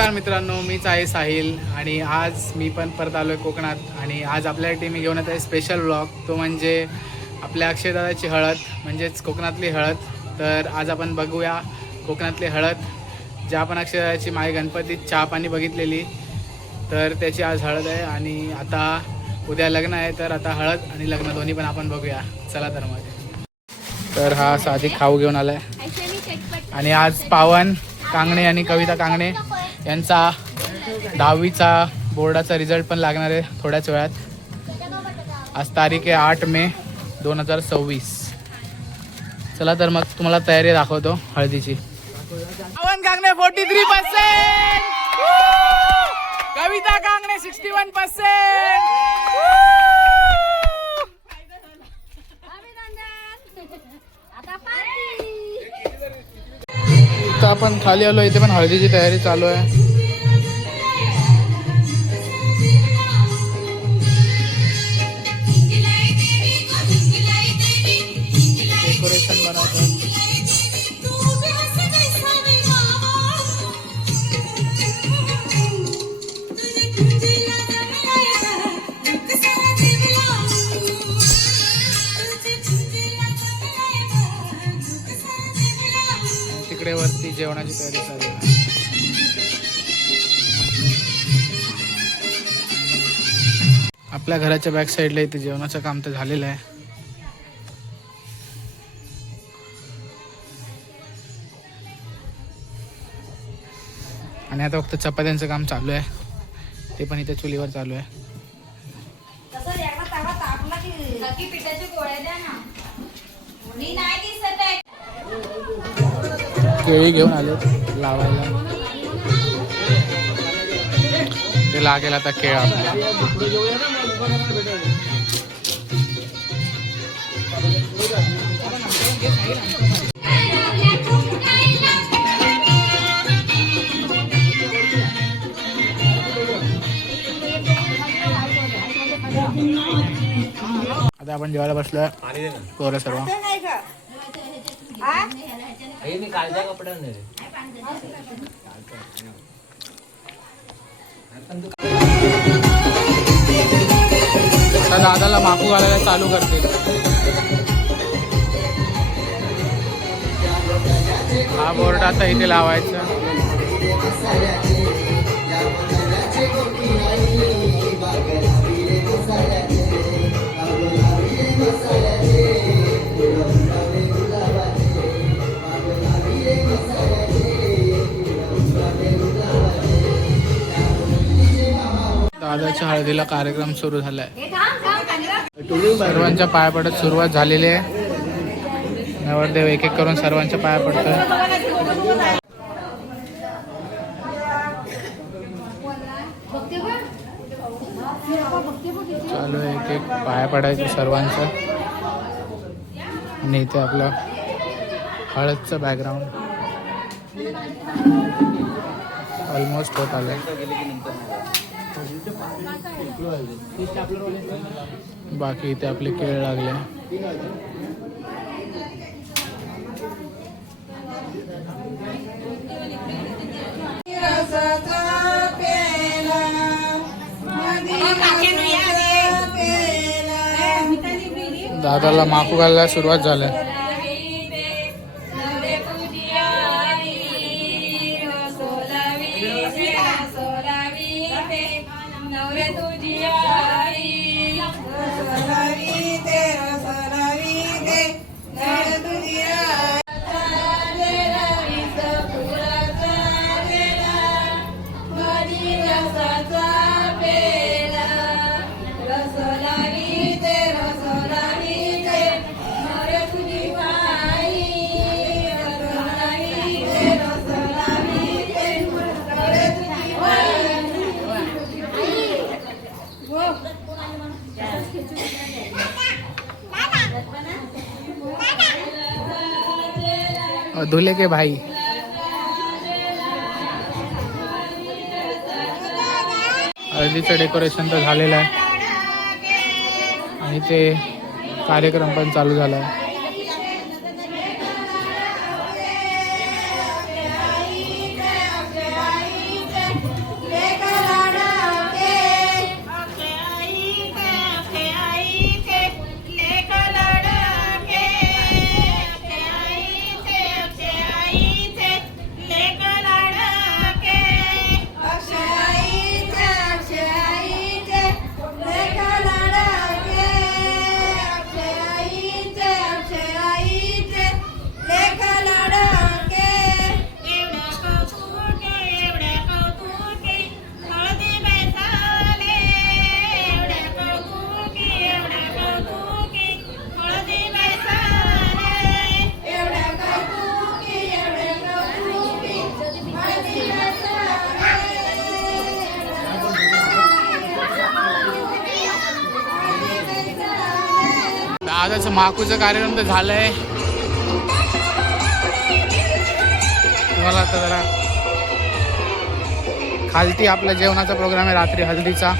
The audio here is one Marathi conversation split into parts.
नमस्कार मित्रांनो, मीच आहे साहिल आणि आज मी पण परत आलो आहे कोकणात. आणि आज आपल्यासाठी मी घेऊन येत आहे स्पेशल व्लॉग. तो म्हणजे आपल्या अक्षयदादाची हळद, म्हणजेच कोकणातली हळद. तर आज आपण बघूया कोकणातली हळद, ज्या आपण अक्षयदादाची माय गणपतीत चहा पाणी बघितलेली, तर त्याची आज हळद आहे. आणि आता उद्या लग्न आहे, तर आता हळद आणि लग्न दोन्ही पण आपण बघूया. चला तर मग. तर हा साधी खाऊ घेऊन आला आहे. आणि आज पावन कांगणे आणि कविता कांगणे यांचा 10वीचा बोर्डाचा रिझल्ट पण लागणार आहे थोड्याच वेळात. आज तारीख आहे 8 मे 2026. चला तर मग तुम्हाला तयारी दाखवतो हळदीची. पावन कांगणे 43%, कविता कांगणे 61%. तर आपण खाली आलो, इथे पण हळदीची तयारी चालू आहे. डेकोरेशन बनवतो. तिकडे वरती जेवणाची तयारी चालू आहे. आपल्या घराच्या बॅक साईडला इथे जेवणाचं काम तर झालेलं आहे. आणि आता फक्त चपात्यांचं काम चालू आहे, ते पण इथे चुलीवर चालू आहे. केळी घेऊन आले लावायला, ते लागेल आता केळ आपल्या. आता आपण जेवायला बसलोय पोरं सर्व. आता दादाला माकू घालायला चालू करतील. हा बोर्ड आता इथे लावायचा. दादाच्या हळदीला कार्यक्रम सुरू झालाय. सर्वांच्या पाया पडत सुरुवात झालेली आहे. नवरदेव एक एक करून सर्वांच्या पाया पडतोय. चालू आहे एक एक पाया पडायचं सर्वांचं. आणि इथे आपलं हळदचं बॅकग्राऊंड ऑलमोस्ट होत आलंय. बाकी इथे आपले केळ लागले. दादाला माकू घालायला सुरुवात झाली. धुले के भाई. हळदीचं डेकोरेशन तर झालेलं आहे आणि ते कार्यक्रम पण चालू झाला आहे. आजच माकूचं कार्यक्रम तर झालंय. तुम्हाला आता जरा खालती आपला जेवणाचा प्रोग्राम आहे रात्री हल्दीचा.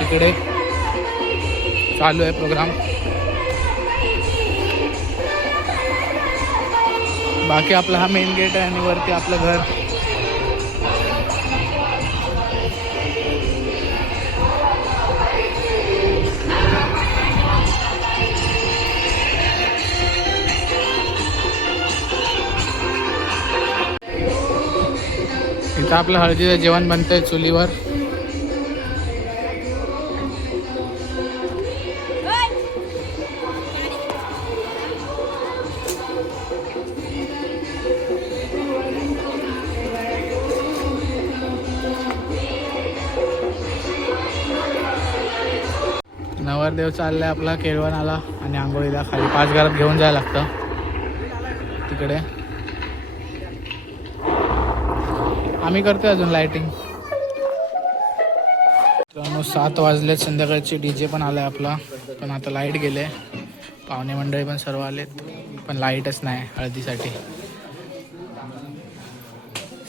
तिकडे चालू आहे प्रोग्राम. बाकी आपला हा मेन गेट आहे आणि वरती आपलं घर. इथं आपलं हळदीचं जेवण बनतंय चुलीवर. नवरदेव चाललाय आपला केळवणाला आणि आंघोळीला. खाली 5 घरात घेऊन जायला लागतं तिकडे. आम्ही करतोय अजून लाइटिंग. 7 वाजलेत संध्याकाळची. DJ पण आलाय आपला, पण आता लाईट गेले. पाहुणे मंडळी पण सर्व आलेत, पण लाईटच नाही हळदीसाठी.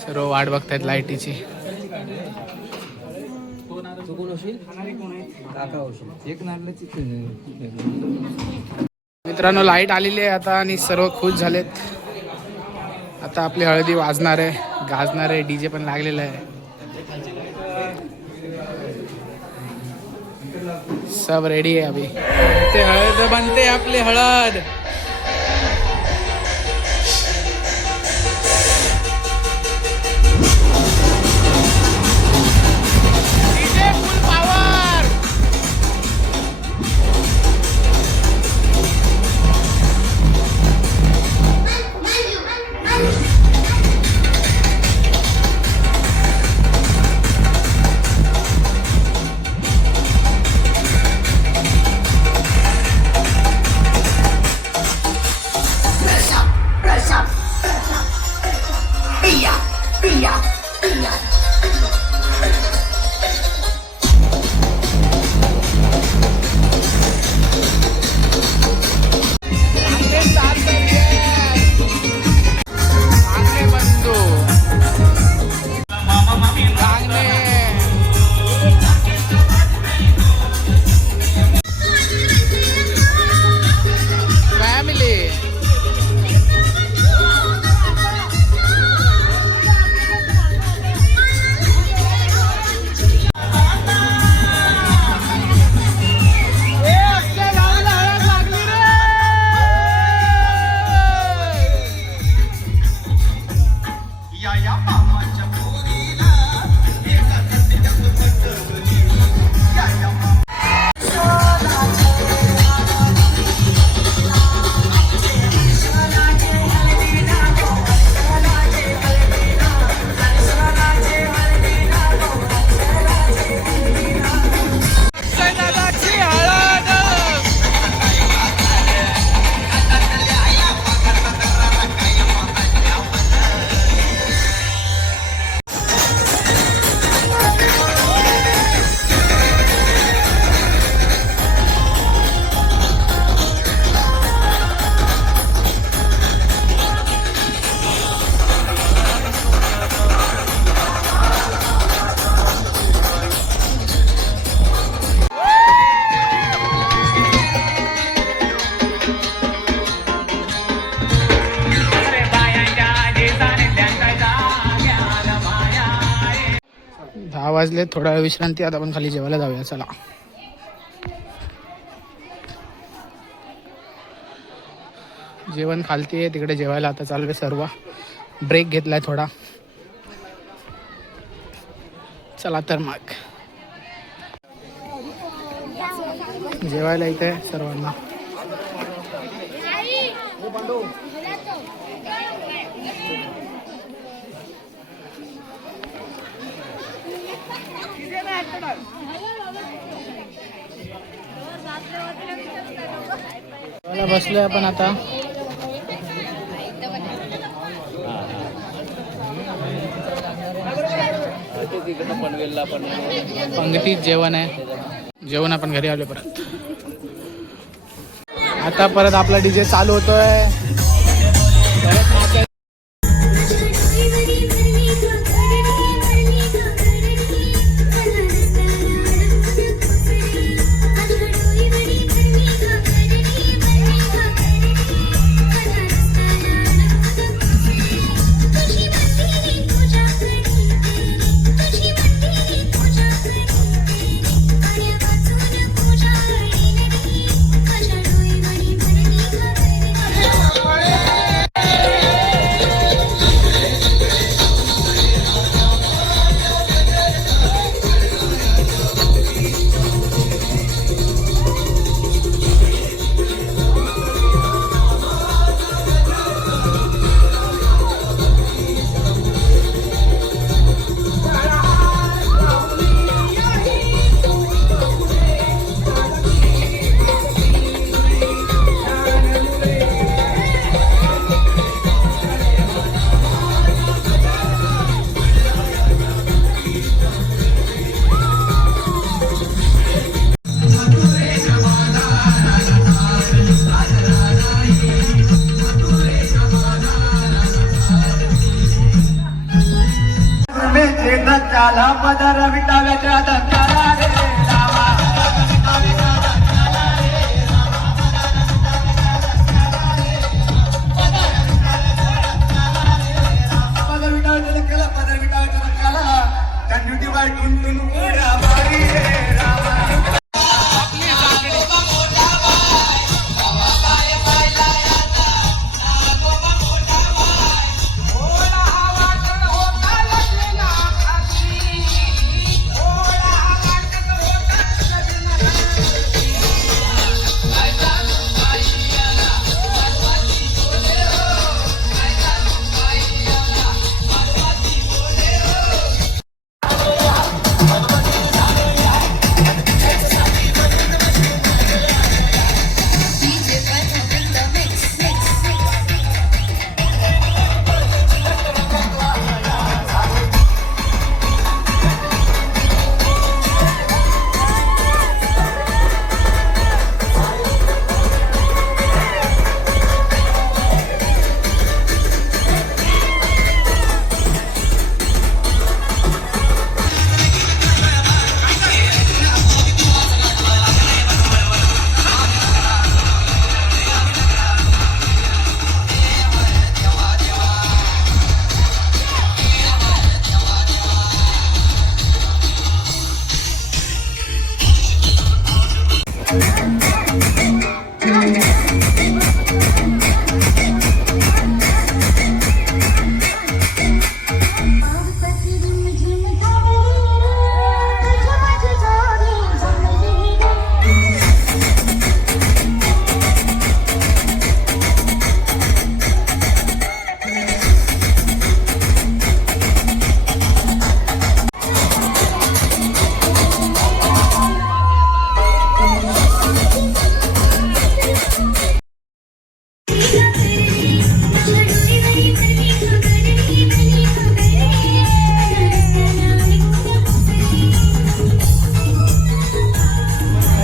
सर्व वाट बघतायत लाईटीची. मित्रांनो लाईट आलेली आहे आता आणि सर्व खुश झालेत. आता आपली हळदी वाजणार आहे, गाजणार आहे. DJ पण लागलेला आहे. सब रेडी आहे अभी. ते हळद बनते आपली हळद. वाजले. थोडा वेळ विश्रांती. आता आपण खाली जेवायला जाऊया. चला. जेवण खालती आहे तिकडे जेवायला. आता चालू आहे सर्व. ब्रेक घेतलाय थोडा. चला तर मग जेवायला इथे सर्वांना. बसलोय आपण आता. तिकडनं पनवेलला पंगतीत जेवण आहे. जेवण आपण घरी आलो परत. आता परत आपला डीजे चालू होतोय. परत नाचायचं. चाला पदर विटाव्याच्या धक्काला रे रामा. पदर विटाव्याच्या धक्क्याला, पदर विटाव्याच्या धक्क्याला कंटिन्यू बाय टुन टुन उड्या मारी रे रामा.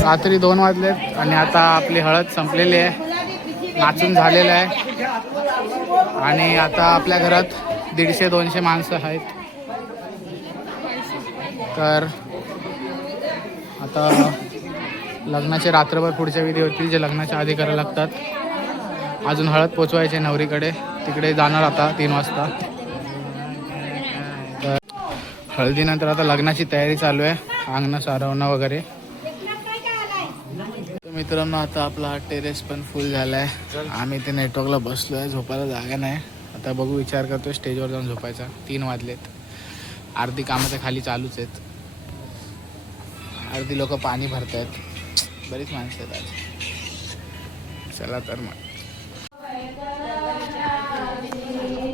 रात्री 2 वाजलेत आणि आता आपली हळद संपलेली आहे. नाचून झालेलं आहे आणि आता आपल्या घरात 150-200 माणसं आहेत. तर आता लग्नाचे रात्रभर पुढच्या विधी होतील जे लग्नाच्या आधी करायला लागतात. अजून हळद पोचवायचे नवरीकडे, तिकडे जाणार आता 3 वाजता. तर हळदीनंतर आता लग्नाची तयारी चालू आहे, अंगण सारवणं वगैरे. मित्रांनो आता आपला टेरेस पण फुल झाला आहे. आम्ही ते नेटवर्कला बसलो आहे, झोपायला जागा नाही. आता बघू, विचार करतो स्टेजवर जाऊन झोपायचा. 3 वाजलेत. अर्धी कामं तर खाली चालूच आहेत. अर्धी लोक पाणी भरत आहेत. बरीच माणसं आहेत आज. चला तर मग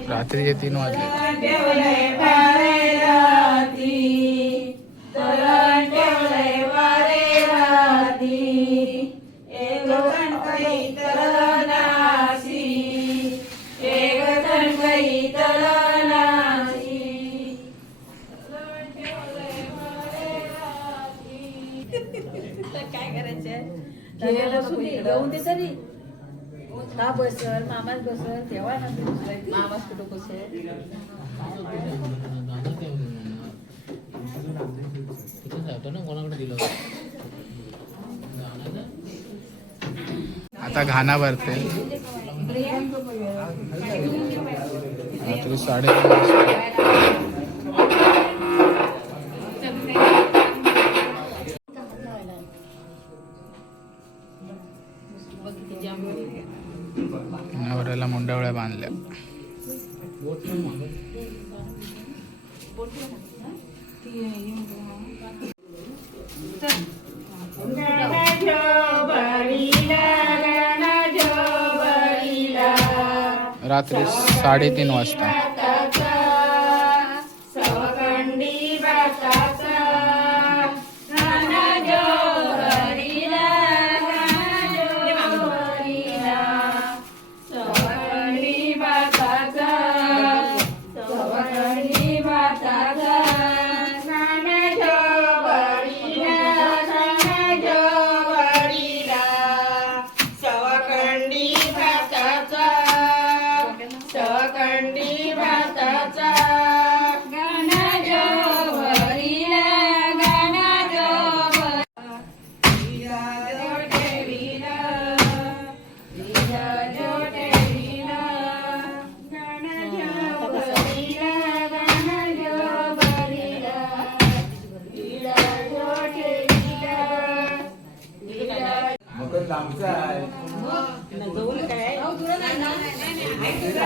रात्रीचे 3 वाजले. येऊन दे तरी का बसल मामाच बसल तेव्हा ना मामाच कुठं बसल आता घाणा भरते रात्री 3:30 वाजता. नवऱ्याला मुंडावळ्या बांधल्या. रात्री 3:30 वाजता.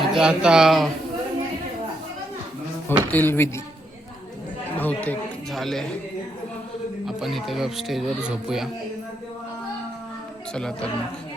इथं आता होतील विधी बहुतेक झाले. आपण इथे स्टेजवर झोपूया. चला तर मग.